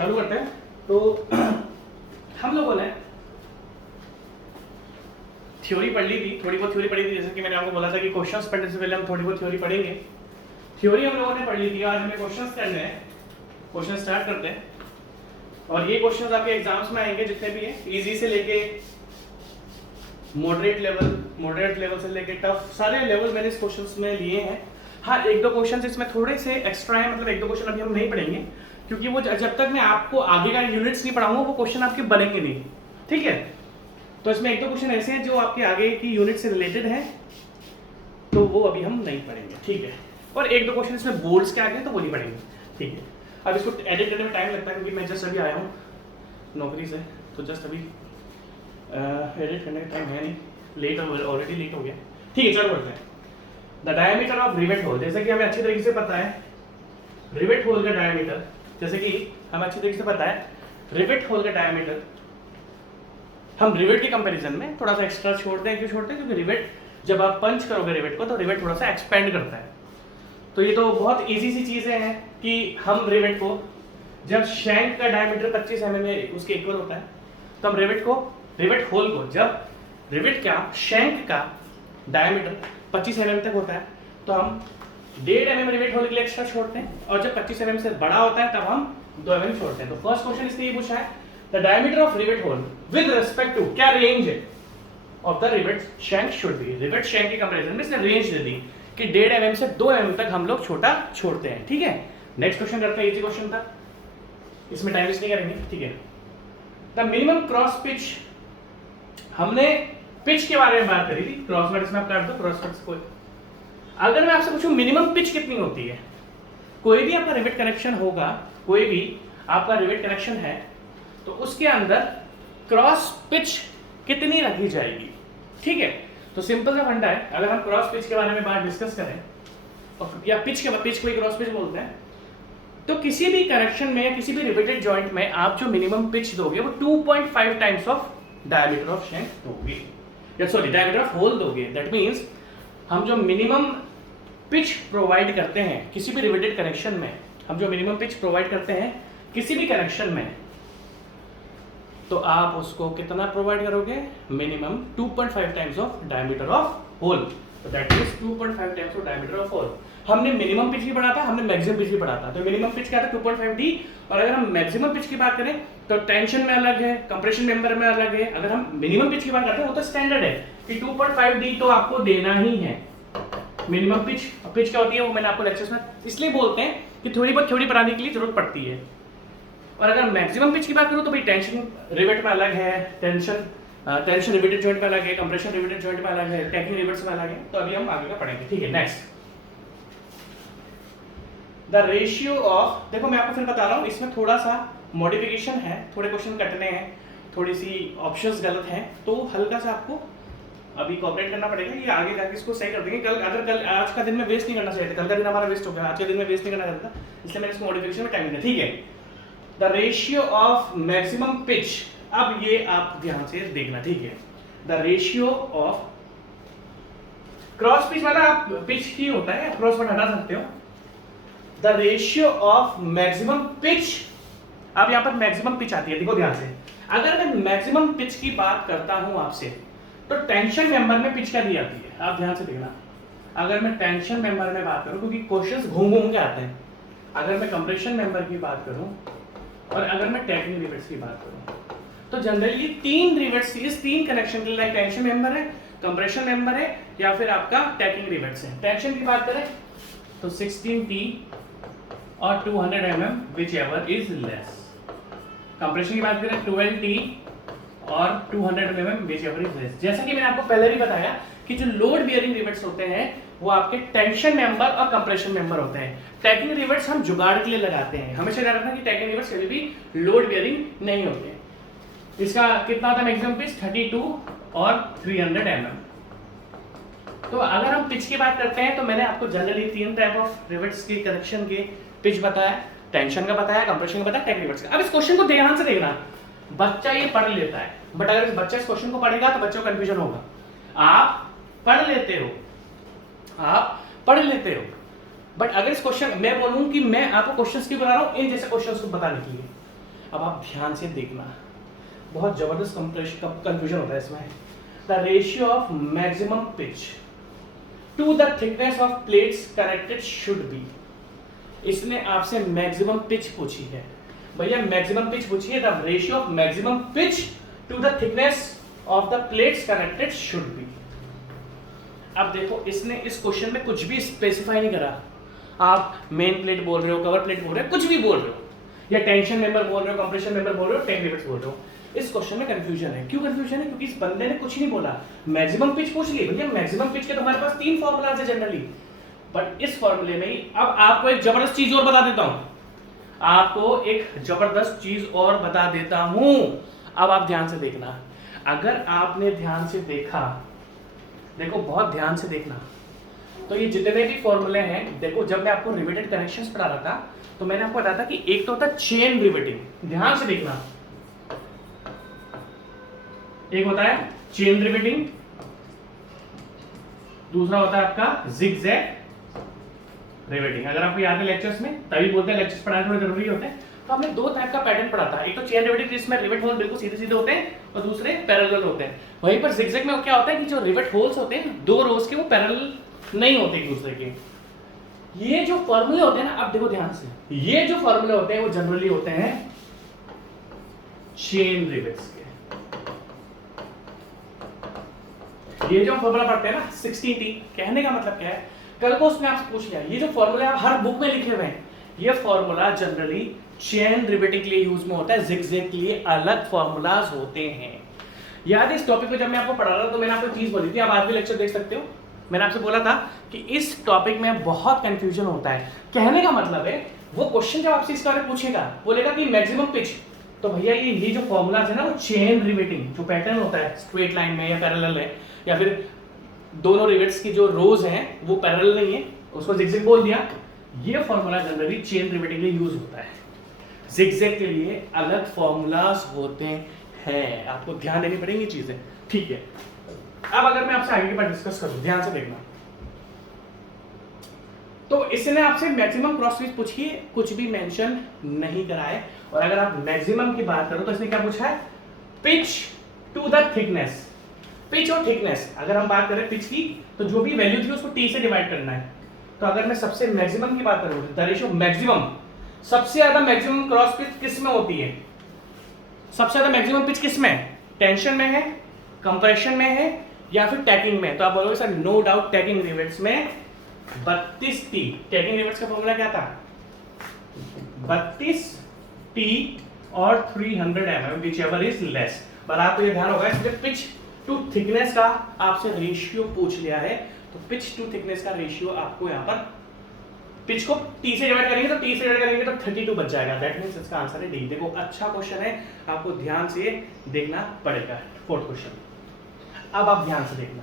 चालू करते हैं। तो हम लोगों ने थ्योरी पढ़ ली थी, थोड़ी बहुत थ्योरी पढ़ी थी, जैसे कि मैंने आपको बोला था कि क्वेश्चंस पढ़ने से पहले हम थोड़ी बहुत थ्योरी पढ़ेंगे। थ्योरी हम लोगों ने पढ़ ली थी, आज हमें क्वेश्चंस करने हैं। क्वेश्चन स्टार्ट करते हैं और ये क्वेश्चंस आपके एग्जाम्स में आएंगे जितने भी हैं, इजी से लेके मॉडरेट लेवल से लेके टफ, सारे लेवल मैंने इस क्वेश्चंस में लिए हैं। हाँ, एक दो क्वेश्चंस इसमें थोड़े से एक्स्ट्रा हैं, मतलब एक दो क्वेश्चन अभी हम नहीं पढ़ेंगे क्योंकि वो जब तक मैं आपको आगे का यूनिट्स नहीं पढ़ाऊंगा वो क्वेश्चन आपके बनेंगे नहीं, ठीक है। तो इसमें एक दो क्वेश्चन ऐसे हैं जो आपके आगे की यूनिट से रिलेटेड हैं, तो वो अभी हम नहीं पढ़ेंगे, ठीक है। और एक दो क्वेश्चन इसमें बोर्ड्स के आगे हैं तो वो नहीं पढ़ेंगे, ठीक है। अब इसको एडिट करने में टाइम लगता है क्योंकि मैं जस्ट अभी आया हूँ नौकरी से, तो जस्ट अभी एडिट करने का टाइम है नहीं, ऑलरेडी लेट हो गया, ठीक है। चलो बढ़ते हैं। The diameter of rivet hole, जैसे कि हमें अच्छी तरीके से पता है रिवेट होल का डायमीटर, जैसे कि हमें अच्छी तरीके से पता है रिवेट होल का डायमीटर, हम रिवेट के कंपैरिजन में थोड़ा सा एक्स्ट्रा छोड़ते हैं। क्यों छोड़ते हैं? क्योंकि रिवेट जब आप पंच करोगे रिवेट को तो रिवेट थोड़ा सा एक्सपेंड करता है। तो ये तो बहुत इजी सी चीजें हैं कि हम रिवेट को, जब शैंक का डायमीटर 25 mm में उसके इक्वल होता है तो हम रिवेट होल को, जब रिवेट का शैंक का डायमीटर 25 mm तक होता है तो हम 1.5 mm रिवेट होल के लिए एक्स्ट्रा छोड़ते हैं, और जब 25 mm से बड़ा होता है तब हम 2 mm छोड़ते हैं। तो फर्स्ट क्वेश्चन इसने ये पूछा है the diameter of rivet hole with respect to, क्या रेंज है of the rivet shank should be, rivet shank के कंपैरिजन में इसने रेंज दे दी कि 1.5 mm से 2 mm तक हम लोग छोटा छोड़ते हैं, ठीक है। नेक्स्ट क्वेश्चन करते हैं, इजी क्वेश्चन था, इसमें टाइम वेस्ट नहीं करेंगे, ठीक है। द मिनिमम क्रॉस पिच, हमने पिच के बारे में बात करी थी, क्रॉस वर्ड इसमें आप काट दो, क्रॉस वर्ड कोई। अगर मैं आपसे पूछूं मिनिमम पिच कितनी होती है, कोई भी आपका रिवेट कनेक्शन होगा, कोई भी आपका रिवेट कनेक्शन है तो उसके अंदर क्रॉस पिच कितनी रखी जाएगी, ठीक है। तो सिंपल सा फंडा है, अगर हम क्रॉस पिच के बारे में बात डिस्कस करें या पिच को ही क्रॉस पिच बोलते हैं, तो किसी भी कनेक्शन में या किसी भी रिवेटेड जॉइंट में आप जो मिनिमम पिच दोगे वो 2.5 times of diameter of shank दोगे, या सॉरी डायमीटर ऑफ होल दोगे। दैट मींस हम जो मिनिमम पिच प्रोवाइड करते हैं किसी भी रिवेटेड कनेक्शन में, हम जो मिनिमम पिच प्रोवाइड करते हैं किसी भी कनेक्शन में, तो आप उसको कितना प्रोवाइड करोगे, minimum 2.5 times of diameter of hole. तो that is 2.5 times of diameter of hole. हमने मिनिमम पिच भी पढ़ा था, हमने मैक्सिमम पिच भी पढ़ा था। तो मिनिमम पिच क्या था 2.5D, और अगर हम मैक्सिमम पिच की बात करें तो टेंशन में अलग है, कंप्रेशन मेंबर में अलग है। अगर हम मिनिमम पिच की बात करते हैं वो तो स्टैंडर्ड है कि 2.5D तो आपको देना ही है मिनिमम पिच। पिच क्या होती है वो मैंने आपको लेक्चर्स में इसलिए बोलते हैं कि थोड़ी बहुत थ्योरी पढ़ाने के लिए जरूरत पड़ती है। और अगर मैक्सिमम पिच की बात करूं तो भाई टेंशन रिवेट में अलग है, टेंशन रिवेटेड जॉइंट में अलग है, कंप्रेशन रिवेटेड जॉइंट में अलग है, टैकिंग रिवेट्स में अलग है। तो अभी हम आगे का पढ़ेंगे, ठीक है। नेक्स्ट द रेशियो ऑफ, देखो मैं आपको फिर बता रहा हूं इसमें थोड़ा सा मॉडिफिकेशन है, थोड़े क्वेश्चन कटने हैं, थोड़ी सी ऑप्शंस गलत हैं, तो हल्का सा आपको अभी कोऑपरेट करना पड़ेगा। ये आगे जाके इसको सही कर देंगे। कल आज का दिन में वेस्ट नहीं करना चाहिए था, कल का दिन हमारा वेस्ट हो गया, आज के दिन में वेस्ट नहीं करना चाहिए था, इसलिए मैंने इसको मॉडिफिकेशन में टाइम दिया, ठीक है। The ratio of maximum pitch, अब ये आप ध्यान से देखना, ठीक है। The ratio of cross pitch वाला आप पिच ही होता है, क्रॉस वर्ड हटा सकते हो। The ratio of maximum pitch, अब यहां पर मैक्सिमम पिच आती है, देखो ध्यान से। अगर मैं मैक्सिमम पिच की बात करता हूं आपसे तो टेंशन मेंबर में पिच क्या दी जाती है, आप ध्यान से देखना। अगर मैं टेंशन मेंबर में बात करूं, क्योंकि क्वेश्चंस घूम घूम के आते हैं, अगर मैं कंप्रेशन मेंबर की बात करूं और अगर मैं टैकिंग रिवेट्स की बात करूं, तो जनरली 3 रिवेट्स, इस 3 कनेक्शन के लिए टेंशन मेंबर है, कंप्रेशन मेंबर है या फिर आपका टैकिंग रिवेट्स है। टेंशन की बात करें तो 16T और 200 mm which ever is less. Compression की बात करें 12T और 200 mm which ever is less. जैसा कि मैंने आपको पहले भी बताया कि जो लोड बियरिंग रिवेट्स होते हैं वो आपके टेंशन मेंबर और कंप्रेशन मेंबर होते हैं। टैकिंग रिवेट्स हम जुगाड़ के लिए लगाते हैं, हमेशा याद रखना कि टैकिंग रिवेट्स कभी भी लोड बियरिंग नहीं होते। इसका कितना था मैक्सिमम पिच 32 और 300 mm। तो अगर हम पिच की बात करते हैं तो मैंने आपको जनरली 3 टाइप ऑफ रिवेट्स के कनेक्शन के पिच बताया, टेंशन का बताया, कंप्रेशन का बताया, टैकिंग रिवेट्स का। अब इस क्वेश्चन को ध्यान से देखना, बच्चा ये पढ़ लेता है, बट अगर इस बच्चा इस क्वेश्चन को पढ़ेगा तो बच्चों को कंफ्यूजन होगा। आप पढ़ लेते हो, बट अगर इस क्वेश्चन मैं बोलूं कि मैं आपको क्वेश्चंस क्यों बता रहा हूं, इन जैसे क्वेश्चंस को बताने के लिए। अब आप ध्यान से देखना, बहुत जबरदस्त कंफ्यूजन होता है इसमें। The ratio of maximum pitch to the thickness of plates connected should be. इसने आपसे मैक्सिमम पिच पूछी है भैया, मैक्सिमम पिच पूछी है, the ratio of maximum pitch to the thickness of the plates connected should be. अब देखो इसने इस क्वेश्चन में कुछ भी स्पेसिफाई नहीं करा, आप मेन प्लेट बोल रहे हो, कवर प्लेट बोल रहे हो, कुछ भी बोल रहे हो, या टेंशन मेंबर बोल रहे हो, कंप्रेशन मेंबर बोल रहे हो, टेक लिमिट्स बोल रहे हो, इस क्वेश्चन में कंफ्यूजन है। क्यों कंफ्यूजन है? क्योंकि इस बंदे ने कुछ नहीं बोला, मैक्सिमम पिच पूछ ली। भैया मैक्सिमम पिच के तो हमारे पास 3 फॉर्मूलाज है जनरली, बट इस फॉर्मूले में ही अब आपको एक जबरदस्त चीज और बता देता हूं, आपको एक जबरदस्त चीज और बता देता हूं। अब आप ध्यान से देखना, अगर आपने ध्यान से देखा, देखो बहुत ध्यान से देखना, तो ये जितने भी फॉर्मूले हैं, देखो जब मैं आपको रिवेटेड कनेक्शंस पढ़ा रहा था तो मैंने आपको बताया था कि एक तो होता है चेन रिवेटिंग, ध्यान से देखना, एक होता है चेन रिवेटिंग, दूसरा होता है आपका जिगजैग रिवेटिंग। अगर आपको याद है लेक्चर्स में, तभी बोलते हैं लेक्चर्स पढ़ाने थोड़े जरूरी होते हैं। तो हमने 2 टाइप का पैटर्न पढ़ा था, एक तो चेन रिवेटिंग जिसमें रिवेट होल बिल्कुल सीधे सीधे होते हैं और दूसरे पैरेलल होते हैं। वहीं पर जिगजैग में क्या होता है कि जो रिवेट होल्स होते हैं 2 रोज के, वो पैरेलल नहीं होते एक दूसरे के। ये जो फॉर्मूले होते हैं ना, आप देखो ध्यान से, ये जो फॉर्मूले होते हैं वो जनरली होते हैं चेन रिवेट्स के। ये जो फॉर्मूला पढ़ते हैं ना 60T, कहने का मतलब क्या है, कल को उसने आपसे पूछ लिया, ये जो फॉर्मूला आप हर बुक में लिखे हुए हैं, ये फॉर्मूला जनरली चेन रिवेटिंग के लिए यूज में होता है, जिगजैग के लिए अलग फॉर्मूलाज होते हैं। याद है इस टॉपिक को जब मैं आपको पढ़ा रहा था तो मैंने आपको चीज बोली थी, आप आज भी लेक्चर देख सकते हो, मैंने आपसे बोला था कि इस टॉपिक में बहुत कंफ्यूजन होता है। कहने का मतलब है वो क्वेश्चन जब आपसे इसके बारे में पूछेगा, बोलेगा कि मैक्सिमम पिच, तो भैया ये जो फॉर्मूलाज है ना, वो चेन रिवेटिंग जो पैटर्न होता है स्ट्रेट लाइन में या पैरेलल है, या फिर दोनों रिवेट्स की जो रोज हैं वो पैरेलल नहीं है, उसको जिगजैग बोल दिया। ये फॉर्मूला जनरली चेन रिवेटिंग के लिए यूज होता है, जिगजैग के लिए अलग फॉर्मूलाज होते हैं, आपको ध्यान देनी पड़ेंगी चीजें, ठीक है। अब अगर मैं आपसे आगे की बात डिस्कस करूं, ध्यान से देखना, तो इसने आपसे मैक्सिमम क्रॉस पिच पूछी है, कुछ भी मेंशन नहीं करा है। और अगर आप मैक्सिमम की बात करो तो इसने क्या पूछा है, pitch to the thickness. Pitch और थिकनेस, अगर हम बात करें पिच की, तो जो भी वैल्यू थी उसको टी से डिवाइड करना है। तो अगर मैं सबसे मैक्सिमम की बात करूं, द रेशियो मैक्सिमम, सबसे ज्यादा मैक्सिमम क्रॉस पिच किस में होती है, सबसे ज्यादा मैक्सिमम पिच किस में, टेंशन में है, कंप्रेशन में है, या फिर टैकिंग में। तो आप बोलोगे sir no doubt tacking rivets में 32T। टैकिंग रिवेट्स का फॉर्मूला क्या था, 32T और 300 mm, व्हिचएवर इज लेस। पर आपको ये ध्यान होगा, इसलिए पिच टू थिकनेस का आपसे रेशियो पूछ लिया है, तो पिच टू थिकनेस का रेशियो आपको यहाँ पर, पिच को T से डिवाइड करेंगे तो T से डिवाइड करेंगे तो 32 बच जाएगा, दैट मींस इसका आंसर है डी। देखो अच्छा क्वेश्चन है, आपको ध्यान से देखना पड़ेगा। 4th क्वेश्चन, अब आप ध्यान से देखना,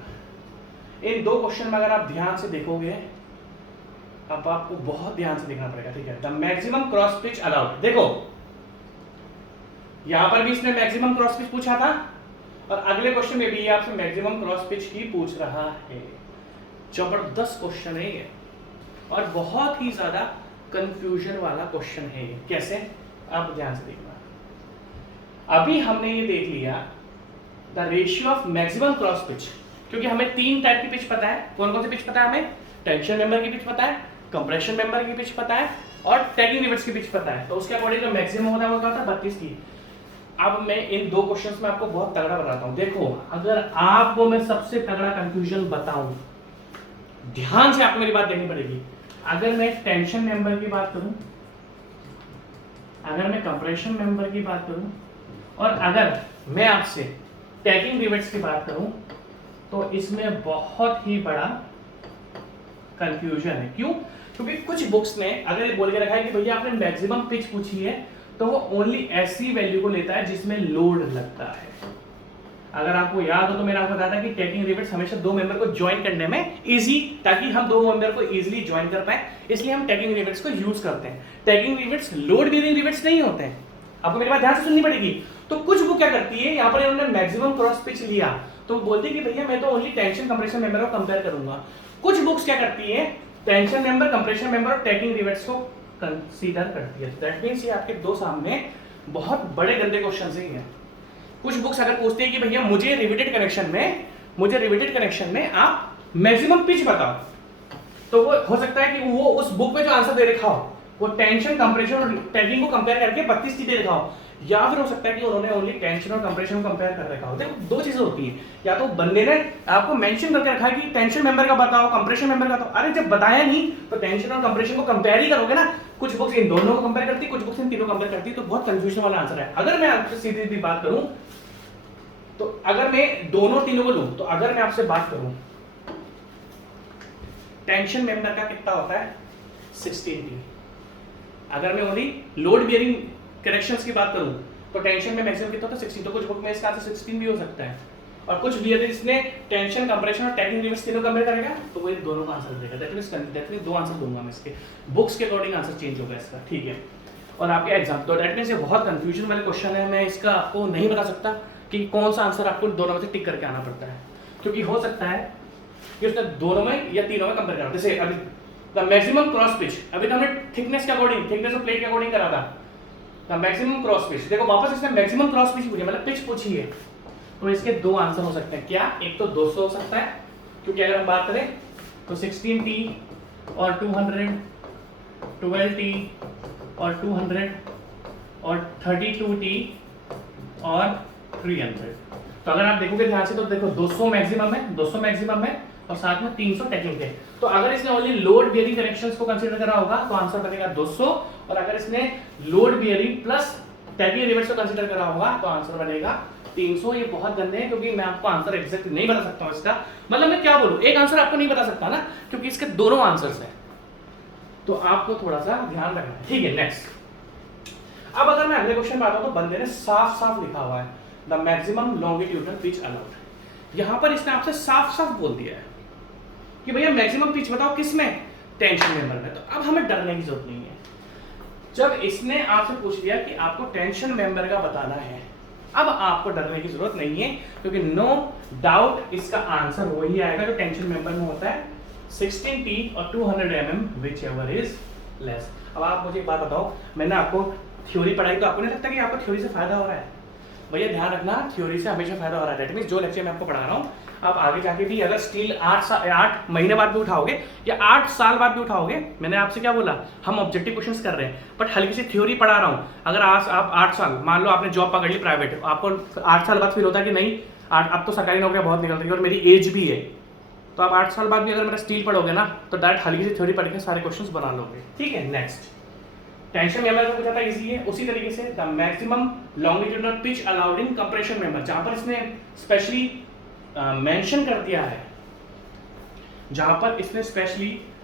इन 2 क्वेश्चन में अगर आप ध्यान से देखोगे, अब आपको बहुत ध्यान से देखना पड़ेगा, ठीक है। The maximum cross pitch allowed, देखो यहां पर भी इसने मैक्सिमम क्रॉस पिच पूछा था, और अगले क्वेश्चन में भी ये आपसे मैक्सिमम क्रॉस पिच ही पूछ रहा है। जबरदस्त क्वेश्चन है ये, और बहुत ही ज्यादा कंफ्यूजन वाला क्वेश्चन है ये। कैसे, आप ध्यान से देखना। अभी हमने ये देख लिया the ratio of maximum cross pitch, क्योंकि हमें 3 टाइप की पिच पता है। कौन कौन सी पिच पता है हमें, टेंशन मेंबर की पिच पता है, कंप्रेशन मेंबर की पिच पता है, और टैगिंग रिवेट्स की पिच पता है। तो उसके अकॉर्डिंग जो मैक्सिमम होता है वो क्या होता है, 32T। अब मैं इन 2 क्वेश्चंस में आपको बहुत तगड़ा बताता हूं। देखो अगर आपको मैं सबसे तगड़ा कंफ्यूजन बताऊं, ध्यान से आपको मेरी बात देखनी पड़ेगी। अगर मैं टेंशन मेंबर की बात करूं, अगर मैं कंप्रेशन मेंबर की बात करूं, और अगर मैं आपसे टैगिंग रिवेट्स की बात करूं, तो इसमें बहुत ही बड़ा कंफ्यूजन है। क्यों? क्योंकि कुछ बुक्स ने अगर ये बोल के रखा है कि भैया आपने मैक्सिमम पिच पूछी है, तो वो ओनली ऐसी वैल्यू को लेता है जिसमें लोड लगता है। अगर आपको याद हो तो मैंने आपको बताया था कि टैगिंग रिवेट्स हमेशा 2 मेंबर को ज्वाइन करने में इजी, ताकि हम 2 मेंबर को इजीली ज्वाइन कर पाए, इसलिए हम टैगिंग रिवेट्स को यूज करते हैं। Tagging rivets load bearing rivets नहीं होते हैं, आपको मेरी बात ध्यान से सुननी पड़ेगी। तो कुछ बुक क्या करती है, यहाँ पर इन्होंने मैक्सिमम क्रॉस पिच लिया तो बोलती है कि भैया मैं तो ओनली टेंशन कंप्रेशन मेंबर को कंपेयर करूंगा। कुछ बुक्स क्या करती है, टेंशन मेंबर, कंप्रेशन मेंबर और टैगिंग रिवेट्स को कंसीडर करती है। दैट मींस ये आपके 2 सामने बहुत बड़े गंदे क्वेश्चन ही हैं। कुछ बुक्स अगर पूछते हैं कि भैया मुझे रिवेटेड कनेक्शन में आप मैक्सिमम पिच बताओ, तो वो हो सकता है कि वो उस बुक में जो आंसर दे रखा हो वो टेंशन, कंप्रेशन और टैगिंग को कंपेयर करके 32 चीजें रखा हो, या फिर हो सकता है कि उन्होंने ओनली टेंशन और कंप्रेशन को कंपेयर कर रखा हो। देखो दो चीजें होती हैं, या तो बंदे ने आपको मेंशन करके रखा है कि टेंशन मेंबर का बताओ, कंप्रेशन मेंबर का बताओ, अरे जब बताया नहीं तो टेंशन और कंप्रेशन को कंपेयर ही करोगे ना। कुछ बुक्स इन दोनों को कंपेयर करती, कुछ बुक्स इन तीनों कंपेयर करती, तो बहुत कंफ्यूजन वाला आंसर है। अगर मैं आपसे सीधी सीधी बात करूं तो अगर मैं दोनों तीनों को लूं, तो अगर मैं आपसे बात करूं टेंशन मेंबर का कितना होता है 16T। अगर मैं ओनली लोड बियरिंग कनेक्शंस की बात करूं तो टेंशन में मैक्सिमम कितना होता है 16। तो कुछ बुक में इसका आंसर 16 भी हो सकता है, और कुछ भी अगर इसने टेंशन, कंप्रेशन और टैगिंग रिवर्स तीनों कंपेयर करेगा तो वो इन दोनों का आंसर देगा। दैट मींस दो आंसर दूंगा मैं इसके, बुक्स के अकॉर्डिंग आंसर चेंज होगा इसका, ठीक है। और आपके एग्जाम, तो दैट मींस ये बहुत कंफ्यूजन वाले क्वेश्चन है, मैं इसका आपको नहीं बता सकता कि कौन सा आंसर आपको दोनों में से टिक करके आना पड़ता है, क्योंकि हो सकता है कि उसने दोनों में या तीनों में कंपेयर करा। जैसे अभी द मैक्सिमम क्रॉस पिच, अभी तो हमने थिकनेस के अकॉर्डिंग, थिकनेस ऑफ प्लेट के अकॉर्डिंग करा था द मैक्सिमम क्रॉस पिच। देखो वापस इसने मैक्सिमम क्रॉस पिच पूछी, मतलब पिच पूछी है, तो इसके दो आंसर हो सकते हैं। क्या? एक तो 200 हो सकता है, क्योंकि अगर हम बात करें तो 16T और 200, 12T और 200 और 32T और 300। तो अगर आप देखोगे ध्यान से तो देखो 200 मैक्सिमम है और साथ में 300 टैगिंग है। तो अगर इसने ओनली लोड बियरिंग कनेक्शंस को कंसीडर करा होगा तो आंसर बनेगा 200, और अगर इसने load bearing plus tagging reverse को कंसीडर करा होगा तो आंसर बनेगा 300। ये बहुत गंदे हैं, क्योंकि मैं आपको आंसर एग्जैक्ट नहीं बता सकता हूं इसका, मतलब मैं क्या बोलूं, एक आंसर आपको नहीं बता सकता ना, क्योंकि इसके दोनों आंसर्स हैं, तो आपको थोड़ा सा ध्यान रखना है, ठीक है। नेक्स्ट, अब अगर मैं अगले क्वेश्चन पे आता हूं तो बंदे ने साफ साफ लिखा हुआ है the maximum longitudinal pitch allowed. यहां पर इसने आपसे साफ साफ बोल दिया है कि भैया मैक्सिमम पिच बताओ, किसमें? टेंशन मेंबर में। तो अब हमें डरने की जरूरत नहीं है। जब इसने आपसे पूछ लिया कि आपको टेंशन मेंबर का बताना है, अब आपको डरने की जरूरत नहीं है, क्योंकि नो डाउट इसका आंसर वही आएगा जो टेंशन मेंबर में होता है, 16T और 200 mm which ever is less. अब आप मुझे एक बात बताओ, मैंने आपको थ्योरी पढ़ाई, तो आपको नहीं लगता कि आपको थ्योरी से फायदा हो रहा है? भैया ध्यान रखना, थ्योरी से हमेशा फायदा हो रहा है। दैट मींस जो लेक्चर मैं आपको पढ़ा रहा हूँ, आप आगे जाके भी अगर स्टील 8 महीने बाद भी उठाओगे या 8 साल बाद भी उठाओगे, मैंने आपसे क्या बोला, हम ऑब्जेक्टिव क्वेश्चंस कर रहे हैं, बट हल्की सी थ्योरी पढ़ा रहा हूँ। अगर आज आप 8 साल, मान लो आपने जॉब पकड़ ली प्राइवेट, आपको 8 साल बाद फील होता है कि नहीं अब तो सरकारी नौकरियां बहुत निकल रही है और मेरी एज भी है, तो आप 8 साल बाद भी अगर मेरा स्टील पढ़ोगे ना तो डायरेक्ट हल्की सी थ्योरी पढ़ के सारे क्वेश्चंस बना लोगे, ठीक है। नेक्स्ट, टेंशन मेंबर का पूछा था इजी है, उसी तरीके से the maximum longitudinal pitch allowed in compression member, जहां पर इसने स्पेशली मेंशन कर दिया है,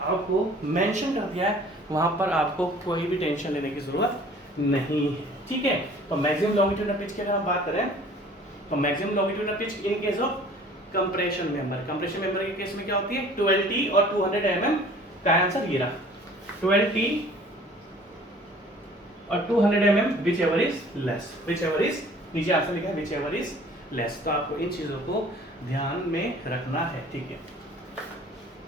आपको मेंशन कर दिया है, वहां पर आपको कोई भी टेंशन लेने की जरूरत नहीं है, ठीक है। तो मैक्सिमम लॉन्गिट्यूडनल पिच की अगर हम बात करें तो maximum longitudinal pitch in case of compression member के केस में क्या होती है 12T और 200 mm का आंसर ये रहा, 12T और 200 mm which ever is less, नीचे आंसर लिखा है विच एवर इज लेस। तो आपको इन चीजों को ध्यान में रखना है, ठीक है।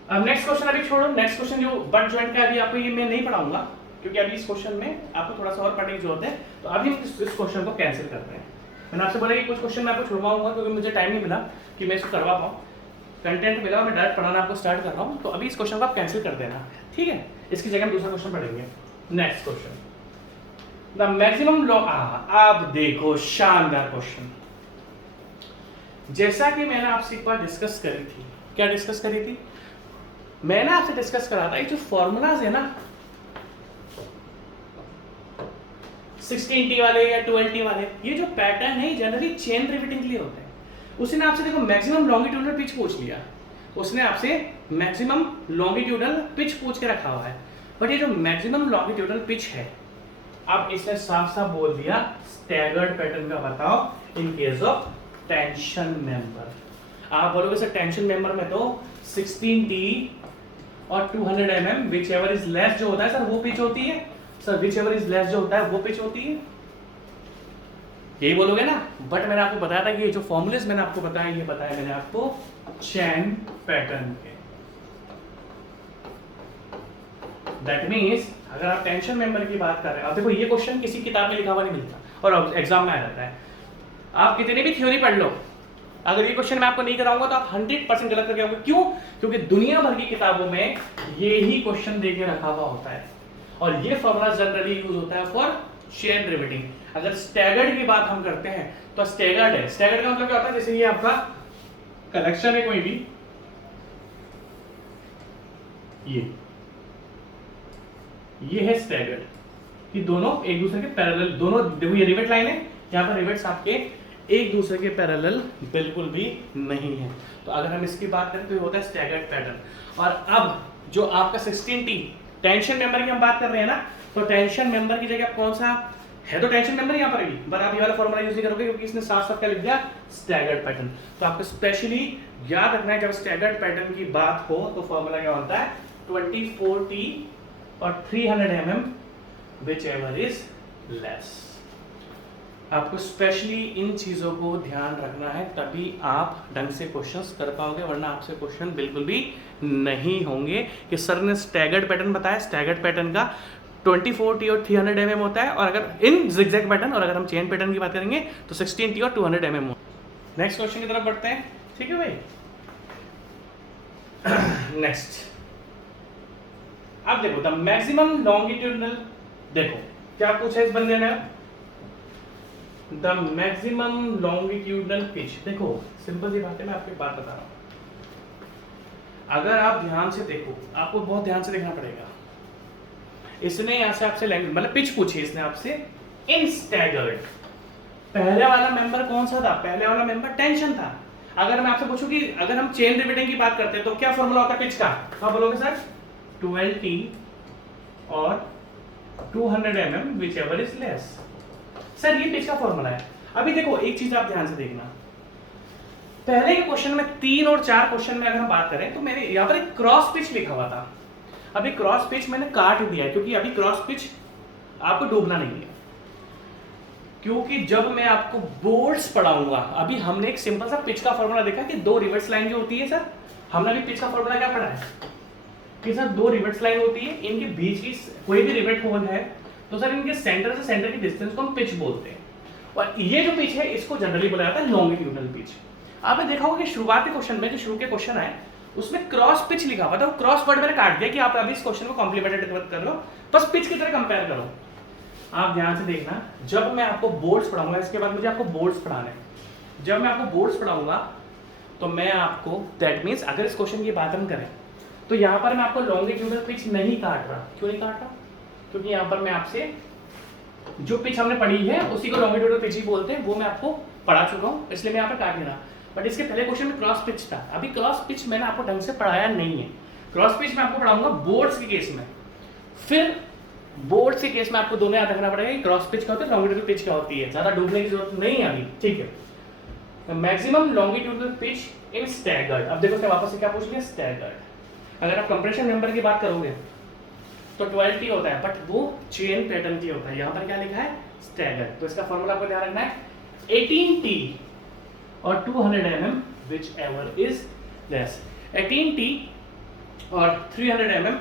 अब नेक्स्ट क्वेश्चन अभी छोड़ो, नेक्स्ट क्वेश्चन जो बट ज्वाइंट का अभी आपको ये मैं नहीं पढ़ाऊंगा, क्योंकि अभी इस क्वेश्चन में आपको थोड़ा सा और पढ़ने की जरूरत है, तो अभी हम इस क्वेश्चन को कैंसिल कर रहे हैं। मैंने आपसे बोला कि कुछ क्वेश्चन मैं आपको छुड़वाऊंगा, क्योंकि मुझे टाइम नहीं मिला कि मैं इसको करवा पाऊँ, कंटेंट मिला, मैं डायरेक्ट पढ़ाना आपको स्टार्ट कर रहा हूँ, तो अभी इस क्वेश्चन को आप कैंसिल कर देना, ठीक है। इसकी जगह हम दूसरा क्वेश्चन पढ़ेंगे। Next question, the maximum law, आप देखो शानदार क्वेश्चन, जैसा कि मैंने आपसे एक बार डिस्कस करी थी, क्या डिस्कस करी थी? मैंने आपसे डिस्कस करा था ये जो फॉर्मूलाज है ना 16T वाले या 12T वाले, ये जो पैटर्न है जनरली चेन रिपीटिंग के लिए होते हैं। उसने आपसे देखो मैक्सिमम लॉन्गिट्यूडनल पिच पूछ लिया, उसने आपसे मैक्सिमम लॉन्गिट्यूडनल पिच पूछ के रखा हुआ है, बट ये जो मैक्सिमम लॉन्गिट्यूडनल पिच है, अब इसने साफ साफ बोल दिया स्टैगर्ड पैटर्न का बताओ in case of tension member. आप बोलोगे सर टेंशन मेंबर में तो 16T और 200 mm which ever is less जो होता है सर वो पिच होती है, sir which ever is less जो होता है वो पिच होती है, यही बोलोगे ना। बट मैंने आपको बताया था कि ये जो फॉर्मूलेस मैंने आपको बताया, ये बताया मैंने आपको चेन पैटर्न के। दैट मीन्स अगर आप टेंशन मेंबर की बात कर रहे हो, अब देखो ये क्वेश्चन किसी किताब में लिखा हुआ नहीं मिलता, और एग्जाम में आ जाता है। आप कितनी भी थ्योरी पढ़ लो, अगर ये क्वेश्चन मैं आपको नहीं कराऊंगा तो आप 100% गलत करके आओगे। क्यों? क्योंकि दुनिया भर की किताबों में ये ही क्वेश्चन दे के रखा हुआ होता है और ये फॉर्मूला जनरली यूज होता है फॉर चेन रिवेटिंग। अगर स्टैगर्ड की बात हम करते हैं तो स्टैगर्ड है, स्टैगर्ड का मतलब क्या होता है, जैसे ये आपका कलेक्शन है कोई भी, ये है स्टैगर्ड, कि दोनों एक दूसरे के पैरेलल, दोनों देखो ये रिवेट लाइन है, यहाँ पर रिवेट्स आपके एक दूसरे के पैरेलल बिल्कुल भी नहीं है। तो अगर हम इसकी बात करें तो ये होता है स्टैगर्ड पैटर्न। और अब जो आपका 16T टेंशन मेंबर की हम बात कर रहे हैं ना, तो टेंशन मेंबर की जगह कौन सा है, तो टेंशन मेंबर यहाँ पर भी, पर आप ये वाला फॉर्मूला यूज नहीं करोगे क्योंकि इसने साफ साफ क्या लिख दिया, स्टैगर्ड पैटर्न। तो आपको स्पेशली याद रखना है जब स्टैगर्ड पैटर्न की बात हो तो फॉर्मूला क्या होता है, 24T और 300 mm whichever is less। आपको स्पेशली इन चीजों को ध्यान रखना है, तभी आप ढंग से क्वेश्चंस कर पाओगे, वरना आपसे क्वेश्चन बिल्कुल भी नहीं होंगे। कि सर ने स्टैगर्ड पैटर्न बताया, स्टैगर्ड पैटर्न का 24T और 300 mm होता है, और अगर इन जिगजैग पैटर्न, और अगर हम चेन पैटर्न की बात करेंगे तो 16T और 200 mm। नेक्स्ट क्वेश्चन की तरफ बढ़ते हैं, ठीक है भाई। नेक्स्ट अब देखो द मैक्सिमम लॉन्गिट्यूडनल, देखो क्या पूछा इस बंदे ने, द मैक्सिमम लॉन्गिट्यूडनल पिच। देखो सिंपल सी बात है, मैं आपको बात बता रहा हूं, अगर आप ध्यान से देखो, आपको बहुत ध्यान से देखना पड़ेगा। इसने यहां से आपसे लैंग्वेज मतलब पिच पूछी इसने आपसे इन स्टैगर्ड। पहले वाला मेंबर कौन सा था, पहले वाला मेंबर टेंशन था। अगर मैं आपसे पूछूं कि अगर हम चेन रिवेटिंग की बात करते हैं तो क्या फॉर्मूला होता है पिच का, क्या बोलोगे सर, 12T और 200 mm whichever is less। Sir ये पिच का फॉर्मूला है। अभी देखो एक चीज आप ध्यान से देखना, पहले के क्वेश्चन में 3 और 4 क्वेश्चन में अगर हम बात करें तो मैंने यहाँ पर एक क्रॉस पिच लिखा हुआ था। अभी क्रॉस पिच मैंने काट दिया है क्योंकि अभी क्रॉस पिच आपको डूबना नहीं है, क्योंकि जब मैं आपको बोल्ट्स पढ़ाऊंगा, अभी हमने एक सिंपल सा पिच का फॉर्मूला देखा कि 2 रिवर्स लाइन जो होती है सर, हमने अभी पिच का फॉर्मूला क्या पढ़ा है कि सर 2 रिवर्स लाइन होती है, इनके बीच की कोई भी रिवेट होल है तो सर इनके सेंटर से सेंटर की डिस्टेंस को हम पिच बोलते हैं, और ये जो पिच है इसको जनरली बोला जाता है लॉन्गिट्यूडनल पिच। आपने देखा होगा कि शुरुआती क्वेश्चन में जो शुरू के क्वेश्चन आए उसमें क्रॉस पिच लिखा हुआ था, वो क्रॉस वर्ड मैंने काट दिया कि आप अभी इस क्वेश्चन को कॉम्प्लीमेंटेड कर लो, बस पिच की तरह कंपेयर करो। आप ध्यान से देखना, जब मैं आपको बोर्ड्स पढ़ाऊंगा, इसके बाद मुझे आपको बोर्ड्स पढ़ाने, जब मैं आपको बोर्ड्स पढ़ाऊंगा तो मैं आपको दैट मीन्स अगर इस क्वेश्चन की बात हम करें तो यहाँ पर मैं आपको लॉन्गिट्यूडनल पिच नहीं काट रहा। क्यों नहीं काट रहा? क्योंकि यहाँ पर मैं आपसे जो पिच हमने पढ़ी है उसी को लॉन्गिट्यूडनल पिच ही बोलते हैं, वो मैं आपको पढ़ा चुका हूँ, इसलिए मैं यहाँ पर काट नहीं रहा। बट इसके पहले क्वेश्चन में क्रॉस पिच था, अभी क्रॉस पिच मैंने आपको ढंग से पढ़ाया नहीं है। क्रॉस पिच मैं आपको पढ़ाऊंगा बोर्ड्स के केस में, फिर बोर्ड्स के केस में आपको दोनों याद रखना पड़ेगा कि क्रॉस पिच क्या होता है, लॉन्गिट्यूडनल पिच क्या होती है, ज्यादा डूबने की जरूरत नहीं है अभी, ठीक है। मैक्सिमम लॉन्गिट्यूडनल पिच इन स्टैगर्ड। अब देखो वापस से क्या पूछ लिया, स्टैगर्ड। अगर आप कंप्रेशन मेंबर की बात करोगे तो 12T होता है, बट वो चेन पैटर्न की होता है, यहाँ पर क्या लिखा है, स्टैगर्ड। तो इसका फॉर्मूला आपको ध्यान रखना है 18T और 200 mm whichever is less। 18T और 300 mm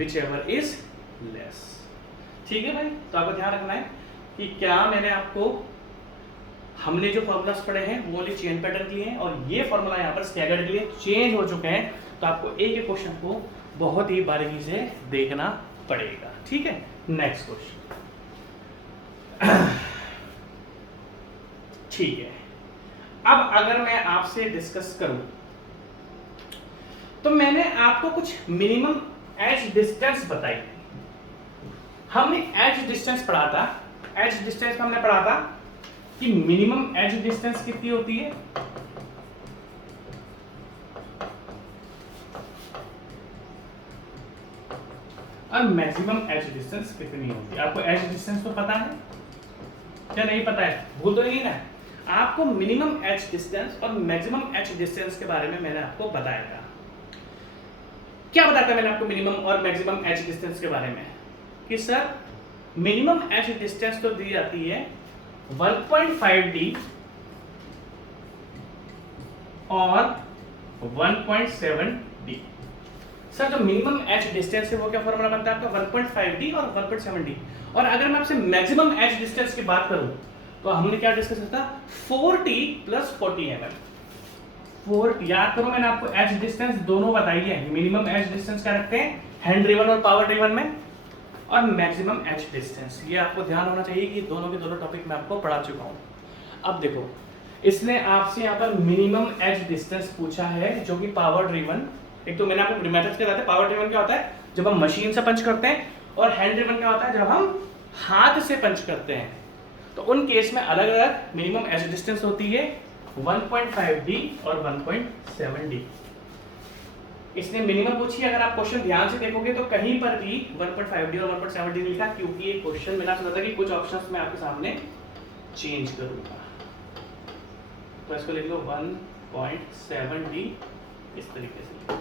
whichever is less। ठीक है भाई, तो आपको ध्यान रखना है कि क्या मैंने आपको, हमने जो फॉर्मूलास पढ़े हैं वो वाली चेन पैटर्न के लिए हैं और ये फॉर्मूला यहाँ पर स्टैगर्ड के लिए चेंज हो चुके हैं। तो आपको एक एक क्वेश्चन को बहुत ही बारीकी से देखना पड़ेगा, ठीक है। नेक्स्ट क्वेश्चन, ठीक है। अब अगर मैं आपसे डिस्कस करूं तो मैंने आपको कुछ मिनिमम एज डिस्टेंस बताई। हमने एज डिस्टेंस पढ़ा था, एज डिस्टेंस में हमने पढ़ा था कि मिनिमम एज डिस्टेंस कितनी होती है, और मैक्सिमम एज डिस्टेंस कितनी होती है। आपको एज डिस्टेंस तो पता है क्या, नहीं पता है, भूल तो नहीं ना। आपको मिनिमम एज डिस्टेंस और मैक्सिमम एज डिस्टेंस के बारे में मैंने आपको बताया था। क्या बताया था मैंने आपको मिनिमम और मैक्सिमम एज डिस्टेंस के बारे में, कि सर मिनिमम एज डिस्टेंस तो दी जाती है 1.5D और 1.7D। सर जो मिनिमम एज डिस्टेंस है वो क्या फॉर्मूला बनता है आपका, 1.5D और 1.7D। और अगर मैं आपसे मैक्सिमम एज डिस्टेंस की बात करूं तो हमने क्या डिस्कस किया था, 4t प्लस 40 mm। 4 याद करो, मैंने आपको एच डिस्टेंस दोनों बताई है। मिनिमम एच डिस्टेंस क्या रखते हैं हैंड ड्रिवन और पावर ड्रिवन में, और मैक्सिमम एच डिस्टेंस। ये आपको ध्यान होना चाहिए कि दोनों के दोनों टॉपिक मैं आपको पढ़ा चुका हूँ। अब देखो, इसने आपसे यहाँ पर मिनिमम एच डिस्टेंस पूछा है जो कि पावर ड्रिवन। एक तो मैंने आपको मेथड्स बताया था, पावर ड्रिवन क्या होता है जब हम मशीन से पंच करते हैं, और हैंड ड्रिवन क्या होता है जब हम हाथ से पंच करते हैं। तो उन केस में अलग अलग मिनिमम एच डिस्टेंस होती है, 1.5D और 1.7D। इसने मिनिमम पूछी। अगर आप क्वेश्चन ध्यान से देखोगे तो कहीं पर भी 1.5D और 1.7D लिखा, क्योंकि ये क्वेश्चन मैंने आपसे बताया कि कुछ ऑप्शंस मैं आपके सामने चेंज करूंगा। तो इसको लिख लो 1.7D, इस तरीके से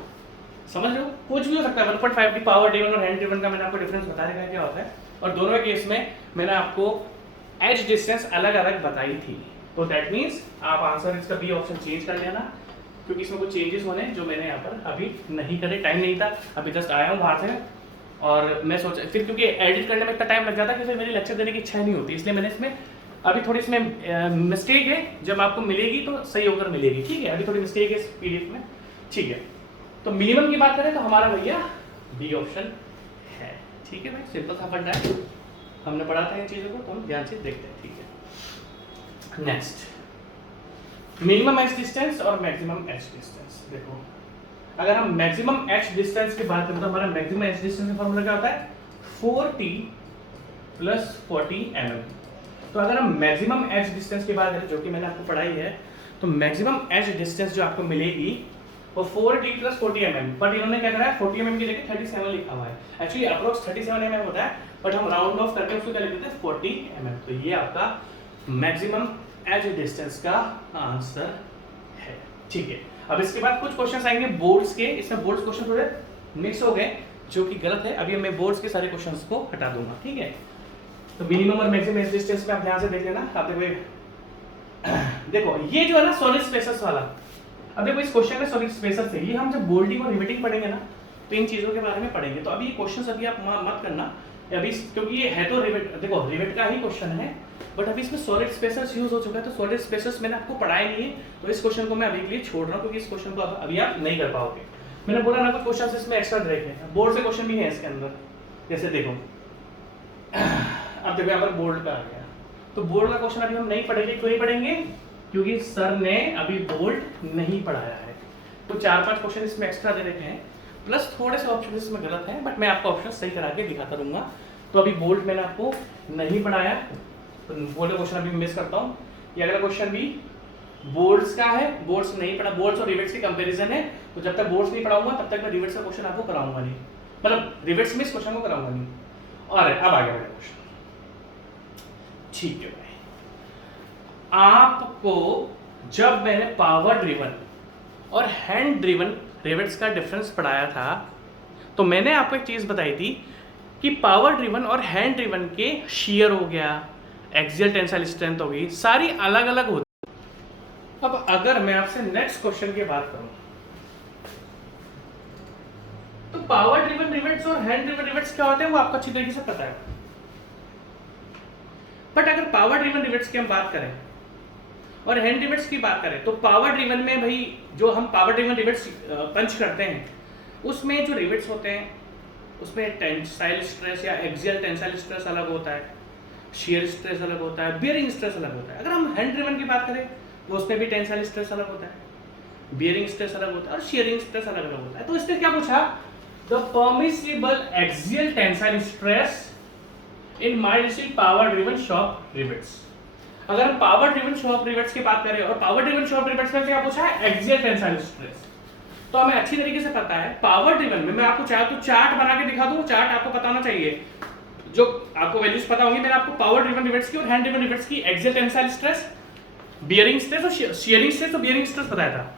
समझ लो। कुछ भी हो सकता है, 1.5D पावर ड्रिवन और हैंड ड्रिवन का मैंने आपको डिफरेंस बता रखा है क्या होता है, और दोनों केस में मैंने आपको एच डिस्टेंस अलग अलग बताई थी। तो दैट मीन्स आप आंसर इसका बी ऑप्शन चेंज कर लेना, क्योंकि इसमें कुछ चेंजेस होने जो मैंने यहाँ पर अभी नहीं करे, टाइम नहीं था, अभी जस्ट आया हूँ बाहर से, और मैं सोचा फिर क्योंकि एडिट करने में इतना टाइम लग जाता है कि फिर मेरी लेक्चर देने की इच्छा नहीं होती, इसलिए मैंने इसमें अभी थोड़ी इसमें मिस्टेक है। जब आपको मिलेगी तो सही होकर मिलेगी, ठीक है। अभी थोड़ी मिस्टेक है इस पीडीएफ में, ठीक है। तो मिनिमम की बात करें तो हमारा भैया बी ऑप्शन है, ठीक है भाई। सिंपल सा फंडा है, हमने पढ़ा था इन चीज़ों को, तो हम ध्यान से देखते हैं, ठीक है। नेक्स्ट, मिनिमम एच डिस्टेंस और मैक्सिमम एच डिस्टेंस। देखो, अगर हम मैक्सिमम एच डिस्टेंस की बात करें तो हमारा मैक्सिमम एच डिस्टेंस का फॉर्मूला क्या होता है, 4t प्लस 40 mm। तो अगर हम मैक्सिमम एच डिस्टेंस की बात करें, जो कि मैंने आपको पढ़ाई है, तो मैक्सिमम एच डिस्टेंस जो आपको मिलेगी वो 4t प्लस 40 mm। बट इन्होंने क्या करा है, 40 mm की जगह 37 लिखा हुआ है। एक्चुअली अप्रोक्स 37 mm होता है, बट हम राउंड ऑफ करके उसको क्या लिख देते हैं 40 mm। तो ये आपका मैक्सिमम एज डिस्टेंस का आंसर है, ठीक है। अब इसके बाद कुछ क्वेश्चंस आएंगे बोर्ड्स के, इसमें बोर्ड्स क्वेश्चन थोड़े मिस हो गए जो कि गलत है। अभी मैं बोर्ड्स के सारे क्वेश्चंस को हटा दूंगा, ठीक है। तो मिनिमम और मैक्सिमम एज डिस्टेंस में आप ध्यान से देख लेना। आप देखो ये जो है ना सॉलिड स्पेसेस वाला, अब देखो इस क्वेश्चन में सॉलिड स्पेसेस है, ये हम जब बोल्डिंग और रिवेटिंग पढ़ेंगे ना तो इन चीजों के बारे में पढ़ेंगे। तो अभी ये क्वेश्चन अभी आप मत करना अभी, क्योंकि ये है तो रिवेट, देखो रिवेट का ही क्वेश्चन है, बट अभी इसमें सॉलिड स्पेसेस यूज हो चुका है। तो सॉलिड स्पेसेस मैंने आपको पढ़ाया नहीं है, तो इस क्वेश्चन को मैं अभी के लिए छोड़ रहा हूँ, क्योंकि इस क्वेश्चन को अभी आप नहीं कर पाओगे। मैंने बोला ना कुछ क्वेश्चन इसमें एक्स्ट्रा देखे, बोर्ड से क्वेश्चन भी है इसके अंदर। जैसे देखो, अब देखो यहाँ पर बोर्ड का आ गया, तो बोर्ड का क्वेश्चन अभी हम नहीं पढ़ेंगे। क्यों नहीं पढ़ेंगे, क्योंकि सर ने अभी बोर्ड नहीं पढ़ाया है। तो 4-5 क्वेश्चन इसमें एक्स्ट्रा दे रखे हैं, प्लस थोड़े से ऑप्शन इसमें गलत हैं, बट मैं आपको ऑप्शन सही करा के दिखाता रहूंगा। तो अभी बोल्ट मैंने आपको नहीं पढ़ाया, तो बोल्ट क्वेश्चन अभी मिस करता हूँ। ये अगला क्वेश्चन भी बोर्ड्स का है, बोर्ड्स नहीं पढ़ा, बोर्ड्स और रिवेट्स की कंपैरिजन है। तो जब तक बोर्ड्स नहीं पढ़ाऊंगा तब तक मैं रिवेट्स का क्वेश्चन आपको कराऊंगा नहीं, मतलब रिवेट्स में इस क्वेश्चन को कराऊंगा नहीं। और अब आ गया मेरा क्वेश्चन, ठीक है भाई। आपको जब मैंने पावर ड्रिवन और हैंड ड्रिवन रिवेट्स का डिफरेंस पढ़ाया था, तो मैंने आपको एक चीज बताई थी कि पावर ड्रिवन और हैंड ड्रिवन के शियर हो गया, एक्सियल टेंसाइल स्ट्रेंथ हो गई, सारी अलग अलग होती। अब अगर मैं आपसे नेक्स्ट क्वेश्चन की बात करूं, तो पावर ड्रिवन रिवेट्स और हैंड ड्रिवन रिवेट्स क्या होते हैं वो आपको अच्छी तरीके से पता है। बट अगर पावर ड्रिवन रिवेट्स की हम बात करें और हैंड रिवेट्स की बात करें, तो पावर ड्रिवन में भाई जो हम पावर ड्रिवन रिवेट्स पंच करते हैं, उसमें जो रिवेट्स होते हैं उसमें टेंसाइल स्ट्रेस या एक्सियल टेंसाइल स्ट्रेस अलग होता है, शियर स्ट्रेस अलग होता है, बियरिंग स्ट्रेस अलग होता है। अगर हम हैंड ड्रिवन की बात करें तो उसमें भी टेंसाइल स्ट्रेस अलग होता है, बियरिंग स्ट्रेस अलग होता है और शियरिंग स्ट्रेस अलग अलग होता है। तो इसने क्या पूछा, the permissible axial tensile stress in mild power driven shock rivets. अगर हम पावर ड्रिवन शॉक रिवेट्स की बात करें और पावर ड्रिवन शॉक रिवेट्स में क्या पूछा है, एक्सियल टेंसाइल स्ट्रेस, तो हमें अच्छी तरीके से पता है पावर ड्रिवन में। मैं आपको चाहे तो चार्ट बना के दिखा दूं, चार्ट आपको पता होना चाहिए, जो आपको वैल्यूज पता होंगी। मैंने आपको पावर ड्रिवन रिवेट्स की और हैंड ड्रिवन रिवेट्स की axial tensile stress, bearing stress और शियरिंग स्ट्रेस और बियरिंग स्ट्रेस बताया था,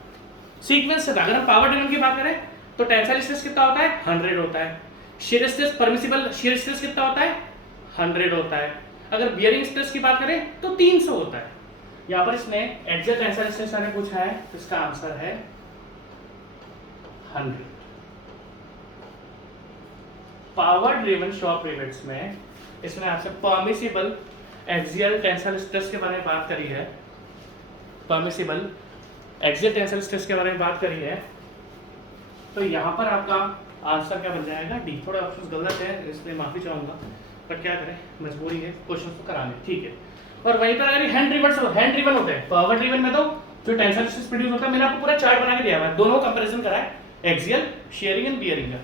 सीक्वेंस से था। अगर हम पावर ड्रिवन की बात करें तो टेंसाइल स्ट्रेस कितना होता है, 100 होता है। Shear stress, permissible shear stress कितना होता है, 100 होता है। अगर बियरिंग स्ट्रेस की बात करें तो 300 होता है। यहाँ पर इसने एक्सियल टेंसाइल स्ट्रेस ने पूछा है, तो इसका आंसर है 100। पावर ड्रिवन शॉक रिवेट्स में इसमें आपसे परमिसिबल एक्सियल टेंसाइल स्ट्रेस के बारे में बात करी है, परमिसिबल एक्सियल टेंसाइल स्ट्रेस के बारे में बात करी है, तो यहाँ पर आपका आंसर क्या बन जाएगा? डी। थोड़े ऑप्शंस गलत है इसलिए माफी चाहूंगा, पर क्या करें, मजबूरी है, क्वेश्चन तो कराने, ठीक है। और वहीं पर अगर हैंड ड्रिवन होते हैं, पावर ड्रिवन में तो जो टेंसाइल स्ट्रेस प्रोड्यूस होता है, मैंने आपको पूरा चार्ट बना के दिया हुआ है, दोनों कंपैरिजन करा है, एक्सियल शियरिंग एंड बियरिंग का।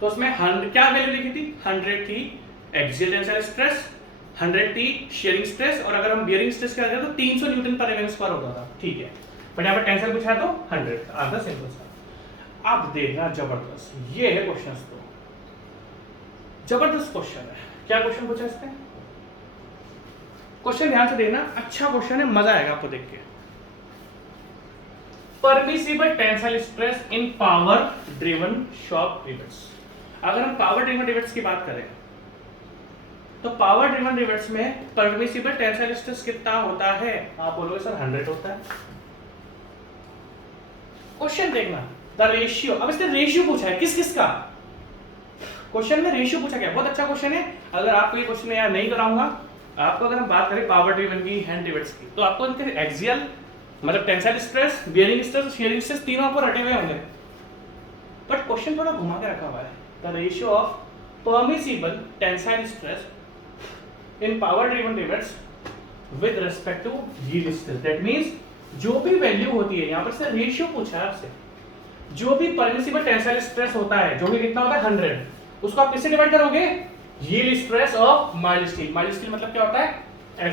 तो उसमें क्या वैल्यू लिखी थी? 100 थी एक्सियल टेंसाइल स्ट्रेस, 100 थी शियरिंग स्ट्रेस, और अगर हम बियरिंग स्ट्रेस की बात करें तो 300 न्यूटन पर mm स्क्वायर होता था, ठीक है। बट यहाँ पर टेंसाइल पूछा तो 100, आधा सिंपल सा। अब देखना जबरदस्त, ये है क्वेश्चन, तो जबरदस्त क्वेश्चन है। क्या क्वेश्चन पूछा इसमें? क्वेश्चन ध्यान से देखना, अच्छा क्वेश्चन है, मजा आएगा आपको देख के। Permissible tensile stress in power driven shock rivets. अगर हम पावर ड्रिवन रिवेट्स की बात करें तो पावर ड्रिवन रिवेट्स में परमिसिबल टेंसाइल स्ट्रेस कितना होता है? आप बोलोगे सर 100 होता है। क्वेश्चन देखना, द रेशियो, अब इसने रेशियो पूछा है, किस किस का? क्वेश्चन में रेशियो पूछा गया, बहुत अच्छा क्वेश्चन है। अगर आपको ये क्वेश्चन याद नहीं कराऊंगा आपको, अगर हम बात करें पावर ड्रिवन की, हैंड रिवेट्स की, तो आपको इनके एक्सियल मतलब tensile stress, bearing stress, shearing stress तीनों आपको रटे हुए होंगे, बट क्वेश्चन थोड़ा घुमा के रखा हुआ है। The ratio of permissible tensile stress in power driven rivets with respect to yield stress. That means जो भी वैल्यू होती है, यहां पर से रेशियो पूछा है आपसे, जो भी परमिसिबल टेंसाइल स्ट्रेस होता है, जो भी कितना होता है 100, उसको आप किससे डिवाइड करोगे? Yield stress of mild steel. Mild steel मतलब क्या होता है?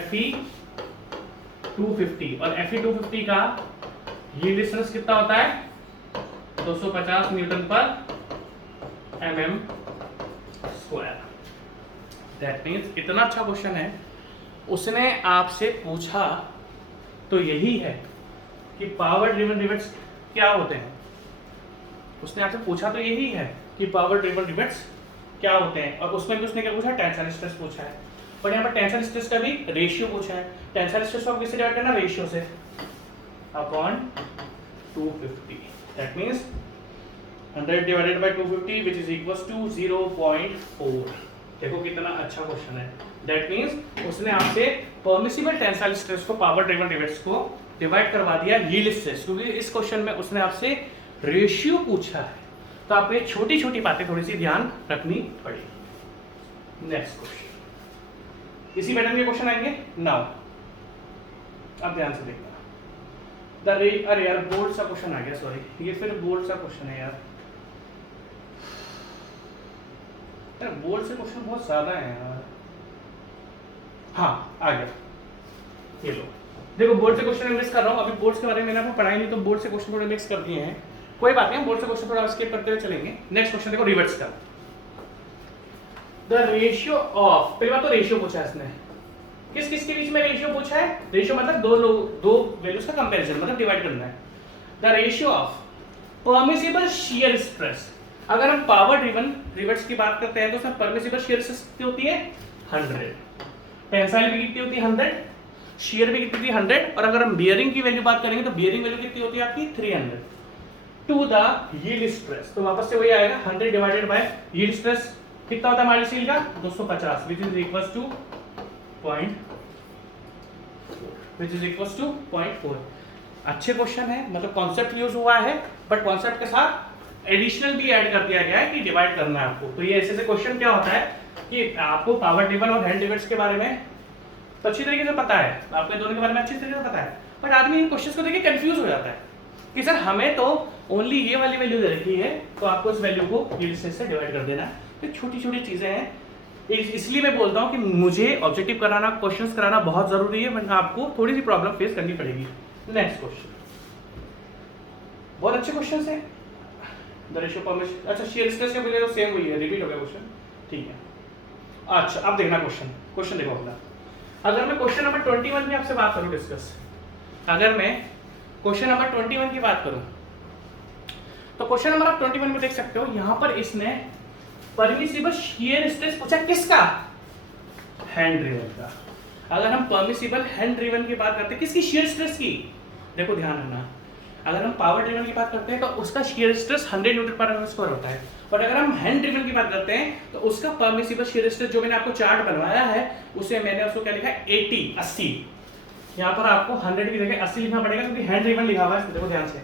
Fe250, और Fe250 का यील्ड स्ट्रेस कितना होता है? 250 न्यूटन पर mm स्क्वायर। दैट मींस इतना अच्छा क्वेश्चन है, उसने आपसे पूछा तो यही है कि पावर ड्रिवन रिवेट्स क्या होते हैं। उसने आपसे पूछा तो यही है कि पावर ड्रिवन रिवेट्स क्या होते हैं, और उसमें भी उसने क्या पूछा? टेंसाइल स्ट्रेस पूछा है। और यहाँ पर टेंसाइल स्ट्रेस का भी रेशियो पूछा है। टेंसाइल स्ट्रेस को आप किससे डिवाइड करना? रेशियो से, upon 250। That means 100 divided by 250 which is equals to 0.4। देखो कितना अच्छा क्वेश्चन है। दैट मींस उसने आपसे परमिसिबल टेंसाइल स्ट्रेस को, पावर ड्रिवन रिवेट्स को डिवाइड करवा दिया यील्ड स्ट्रेस, क्योंकि इस क्वेश्चन में उसने आपसे रेशियो पूछा है। तो आपको ये छोटी छोटी बातें थोड़ी सी ध्यान रखनी पड़ेगी। नेक्स्ट क्वेश्चन, इसी पैटर्न के क्वेश्चन आएंगे नाउ। अब ध्यान से देखना, अरे यार बोर्ड सा क्वेश्चन आ गया, सॉरी, ये फिर बोर्ड सा क्वेश्चन है यार। बोर्ड से क्वेश्चन बहुत ज्यादा है यार। हाँ आ गया, ये लो देखो, बोर्ड से क्वेश्चन मिक्स कर रहा हूँ। अभी बोर्ड्स के बारे में मैंने आपको पढ़ाई नहीं, तो बोर्ड से क्वेश्चन थोड़े मिक्स कर दिए हैं, कोई बात नहीं, बोर्ड से क्वेश्चन थोड़ा स्किप करते हुए चलेंगे। नेक्स्ट क्वेश्चन देखो, रिवर्स का। द रेशियो ऑफ, पहली बात तो रेशियो पूछा है इसने, किस किस के बीच में रेशियो पूछा है? रेशियो मतलब दो वैल्यूज का कंपैरिजन, मतलब डिवाइड करना है। The ratio of permissible shear stress. अगर हम पावर ड्रिवन रिवेट्स की बात करते हैं तो उसमें परमिसिबल शियर स्ट्रेस कितनी होती है? 100। टेंसाइल भी कितनी होती है? 100। शियर भी कितनी होती है? 100। और अगर हम बियरिंग की वैल्यू बात करेंगे तो बियरिंग वैल्यू कितनी होती है आपकी? 300 टू द यील्ड स्ट्रेस। तो वापस से वही आएगा, 100 डिवाइडेड बाय यील्ड स्ट्रेस कितना होता है माइल्ड स्टील का? 250, which is equals to 0.4। अच्छे क्वेश्चन है, मतलब कॉन्सेप्ट यूज हुआ है, बट कॉन्सेप्ट के साथ एडिशनल भी ऐड कर दिया गया है कि डिवाइड करना है आपको। तो ये ऐसे क्वेश्चन क्या होता है कि आपको पावर ड्रिवन और हैंड रिवेट्स के बारे में तो अच्छी तरीके से पता है, आपके दोनों के बारे में अच्छी तरीके से पता है, बट आदमी इन क्वेश्चंस को देख के कंफ्यूज हो जाता है कि सर हमें तो ओनली ये वाली वैल्यू दे रखी है, तो आपको इस वैल्यू को यील्ड स्ट्रेस से डिवाइड कर देना है। तो छोटी छोटी चीजें हैं, इसलिए मैं बोलता हूँ कि मुझे ऑब्जेक्टिव कराना, क्वेश्चंस कराना बहुत जरूरी है, वरना आपको थोड़ी सी प्रॉब्लम फेस करनी पड़ेगी। नेक्स्ट क्वेश्चन, बहुत अच्छे क्वेश्चन है। द रेशियो परमिशन, अच्छा शियर स्ट्रेस के लिए तो सेम हुई है, रिपीट हो गया क्वेश्चन, ठीक है। अच्छा अब देखना क्वेश्चन देखो अपना। अगर मैं क्वेश्चन नंबर 21 की आपसे बात करूं डिस्कस, अगर मैं क्वेश्चन नंबर 21 की बात करूं तो क्वेश्चन नंबर आप 21 में देख सकते हो, यहां पर इसने परमिसिबल शियर स्ट्रेस पूछा किसका? हैंड ड्रिवन का। अगर हम परमिसिबल हैंड ड्रिवन की बात करते हैं, किसकी? शियर स्ट्रेस की। देखो ध्यान रखना, अगर हम पावर ड्रिवन की बात करते हैं तो उसका शियर स्ट्रेस 100 न्यूटन पर मीटर स्क्वायर होता है, बट अगर हम हैंड ड्रिवन की बात करते हैं तो उसका परमिसिबल शियर स्ट्रेस जो मैंने आपको चार्ट बनवाया है उसे मैंने उसको क्या लिखा है 80। यहाँ पर आपको 100 की जगह 80 लिखना पड़ेगा क्योंकि हैंड ड्रिवन लिखा हुआ है। देखो ध्यान से,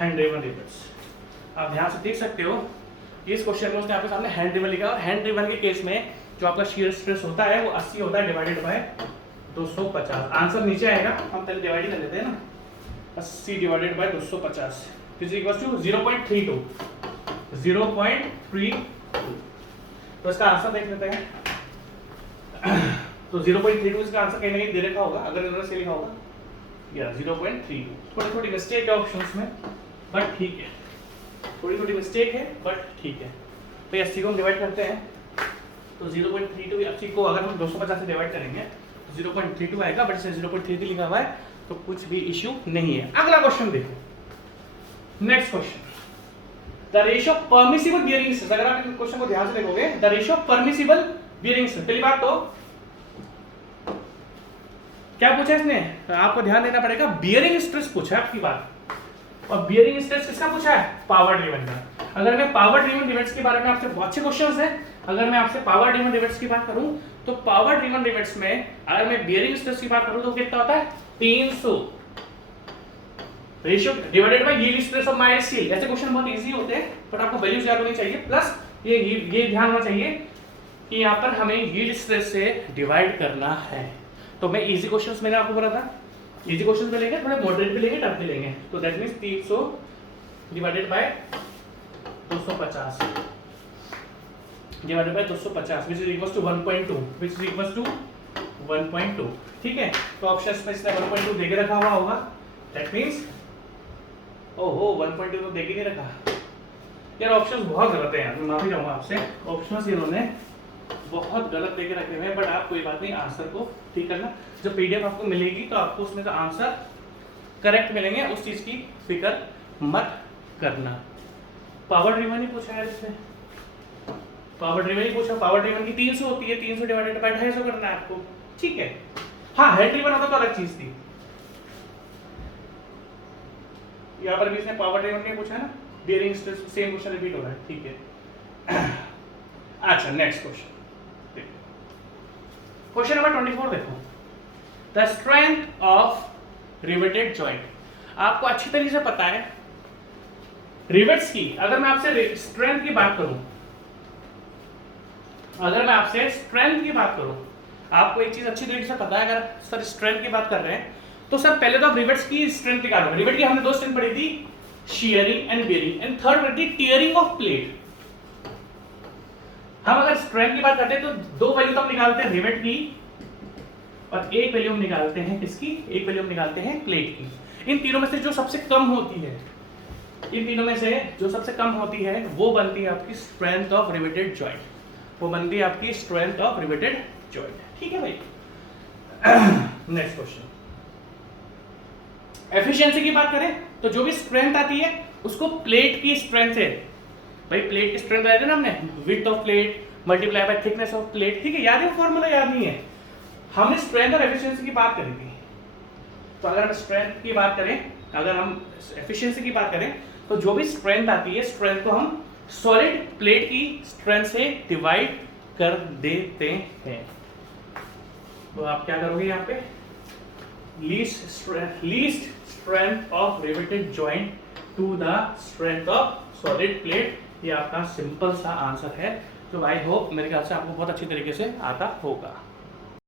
हैंड ड्रिवन रिवर्स, आप ध्यान से देख सकते हो इस क्वेश्चन में उसने आपके सामने हैंड ड्रिवन लिखा है, और हैंड ड्रिवन के केस में जो आपका शियर स्ट्रेस होता है वो 80 होता है डिवाइडेड बाय 250। आंसर नीचे आएगा, हम पहले डिवाइड कर लेते हैं ना, 80 divided by 250 is equal to 0.32। तो इसका आंसर देख लेते हैं। तो 0.32 इसका आंसर कहीं ना कहीं दे रखा होगा, अगर इन्होंने से लिखा होगा या 0.32। थोड़ी थोड़ी मिस्टेक है ऑप्शंस में, बट ठीक है, थोड़ी थोड़ी मिस्टेक है बट ठीक है। तो 80 को हम डिवाइड करते हैं तो 0.32, 80 को अगर हम 250 से डिवाइड करेंगे तो 0.32 आएगा, बट इसे 0.33 लिखा हुआ है तो कुछ भी इश्यू नहीं है। अगला क्वेश्चन देखो, next question, the ratio of permissible bearing stress. अगर आप इस क्वेश्चन को ध्यान से देखोगे, the ratio of permissible bearing stress, पहली बात तो क्या पूछा इसने, आपको ध्यान देना पड़ेगा, बियरिंग स्ट्रेस पूछा है आपकी बात, और बियरिंग स्ट्रेस किसका पूछा है, पावर ड्रिवन का। अगर मैं पावर ड्रिवन रिवेट्स के बारे में आपसे बहुत अच्छे क्वेश्चंस हैं, अगर मैं आपसे पावर ड्रिवन रिवेट्स की बात करूं तो पावर ड्रिवन रिवेट्स में अगर मैं बियरिंग स्ट्रेस की बात करूं तो कितना होता है 300 ratio divided by yield stress of mild steel. ऐसे क्वेश्चन बहुत इजी होते हैं बट आपको वैल्यूज याद होनी चाहिए, प्लस ये ध्यान होना चाहिए कि यहाँ पर हमें यील्ड स्ट्रेस से डिवाइड करना है। तो मैं इजी क्वेश्चंस मैंने आपको बोला था, इजी क्वेश्चंस में लेंगे, थोड़े मॉडरेट भी लेंगे, टफ भी लेंगे। तो that means 300 divided by 250 divided by 250 which is equals to 1.2, which is equals to 1.2। ठीक है, तो ऑप्शंस में इसने 1.2 देके रखा हुआ होगा, दैट मींस ओहो 1.2 तो देके नहीं रखा यार। ऑप्शंस बहुत गलत है यार, मैं माफी चाहूंगा आपसे, ऑप्शंस इन्होंने बहुत गलत देके रखे हुए हैं, बट आप कोई बात नहीं, आंसर को ठीक करना। जब पीडीएफ आपको मिलेगी तो आपको उसमें का आंसर करेक्ट मिलेंगे, उस चीज की फिक्र मत करना। पावर ड्रिवन ही पूछा है इसमें, पावर ड्रिवन ही पूछा, पावर ड्रिवन की 300 होती है, 300 डिवाइडेड बाय 250 करना है आपको, ठीक है। हाँ हैंड ड्रिवन होता तो अलग चीज थी, यहाँ पर भी इसने पावर ड्रिवन नहीं पूछा है ना, bearing stress same question repeat हो रहा है, ठीक है। अच्छा नेक्स्ट क्वेश्चन, क्वेश्चन नंबर 24 देखो, the strength of riveted joint. आपको अच्छी तरीके से पता है रिवेट्स की, अगर मैं आपसे स्ट्रेंथ की बात करूं, अगर मैं आपसे स्ट्रेंथ की बात करूं, आपको एक चीज अच्छी तरीके से पता है, अगर सर स्ट्रेंथ की बात कर रहे हैं तो सर पहले तो आप रिवेट्स की स्ट्रेंथ निकालो। रिवेट की हमने दो स्ट्रेंथ पढ़ी थी, shearing and bearing, and third पढ़ी थी टियरिंग ऑफ प्लेट। हम अगर स्ट्रेंथ की बात करते हैं तो दो वैल्यू तो हम निकालते हैं रिवेट की, और एक वैल्यू हम निकालते हैं किसकी, एक वैल्यू हम निकालते हैं प्लेट की। इन तीनों में से जो सबसे कम होती है, इन तीनों में से जो सबसे कम होती है वो बनती है आपकी स्ट्रेंथ ऑफ रिवेटेड जॉइंट, वो बनती है आपकी स्ट्रेंथ ऑफ रिवेटेड जॉइंट, ठीक है भाई। नेक्स्ट क्वेश्चन, एफिशिएंसी की बात करें तो जो भी स्ट्रेंथ आती है उसको प्लेट की स्ट्रेंथ से, भाई प्लेट की स्ट्रेंथ बताया था ना हमने, width of plate multiply by thickness of plate, ठीक है, याद है फॉर्मूला, याद नहीं है, हमने स्ट्रेंथ और एफिशिएंसी की बात करी थी। तो अगर हम स्ट्रेंथ की बात करें, अगर हम एफिशिएंसी की बात करें तो जो भी स्ट्रेंथ आती है, स्ट्रेंथ को हम सॉलिड प्लेट की स्ट्रेंथ से डिवाइड कर देते हैं। तो आप क्या करोगे यहाँ पे, least strength of riveted joint to the strength of solid plate, ये आपका सिंपल सा आंसर है, जो आई होप मेरे ख्याल से आपको बहुत अच्छी तरीके से आता होगा।